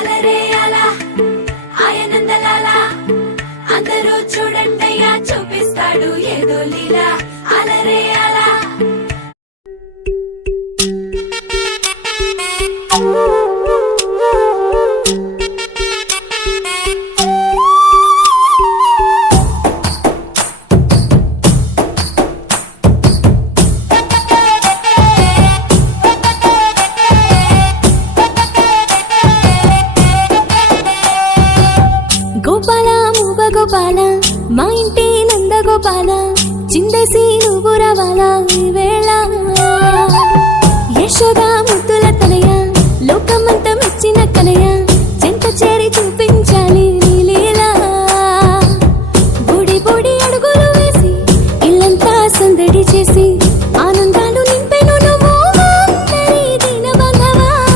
అలరే అలా ఆయనందలాల అందరూ చూడండయ్యా చూపిస్తాడు ఏదో లీలా అలరే అలా గోపాల మూగ గోపాల మా ఇంటి నంద గోపాల చిందేసి నువ్వు రావాలా ఈ వేళ యశోద